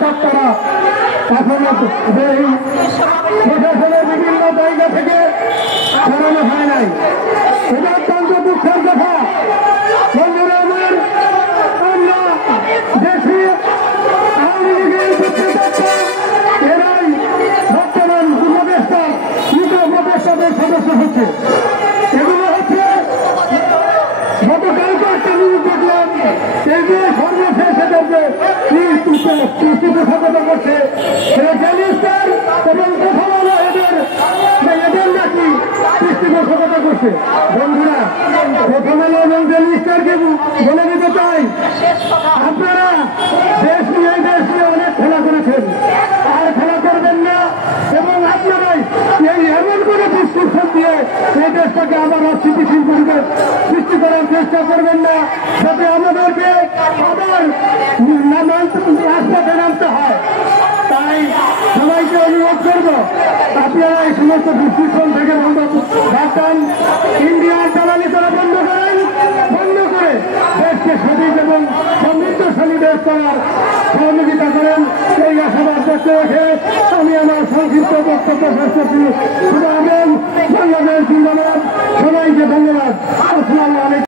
তারা এখনো প্রশাসনের বিভিন্ন জায়গা থেকে সরানো হয় নাই। এটা অত্যন্ত দুঃখের কথা। বন্ধুরা আমার, আমরা দেশে আওয়ামী লীগের এরাই বর্তমান উপদেষ্টা উপদেষ্টাদের সদস্য হচ্ছে। এগুলো হচ্ছে গতকালকে একটা নিউজ দেখলাম, এই যে সর্বশেষ এদেরকে পৃষ্ঠপোষকতা করছে জার্নালিস্টার এবং প্রথম আলো এদের নাকি পৃষ্ঠপোষকতা করছে। বন্ধুরা, প্রথম আলো এবং জার্নালিস্টারকে বলে দিতে চাই, আপনারা দেশ নিয়ে অনেক খেলা করেছেন, আর খেলা করবেন না। এবং আপনারাই এই এমন করে ডিসক্রিপশন দিয়ে এই দেশটাকে আবার অস্থিতিশীল পরিবেশ সৃষ্টি করার চেষ্টা করবেন না, যাতে আমাদেরকে আবার রাজপথে নামতে হয়। তাই সবাইকে অনুরোধ করব, আপনারা এই সমস্ত ডিসক্রিপশন থেকে বন্ধ রাখেন, ইন্ডিয়ার দালালি করা বন্ধ করেন, বন্ধ করে দেশকে সঠিক এবং সমৃদ্ধশালী দেশ করার সহযোগিতা করেন। এই আশাবাদ ব্যক্ত রেখে আমি আমার সংক্ষিপ্ত বক্তব্য শেষ করছি। বাংলাদেশ জিন্দাবাদ। সবাইকে ধন্যবাদ। আসসালামু আলাইকুম।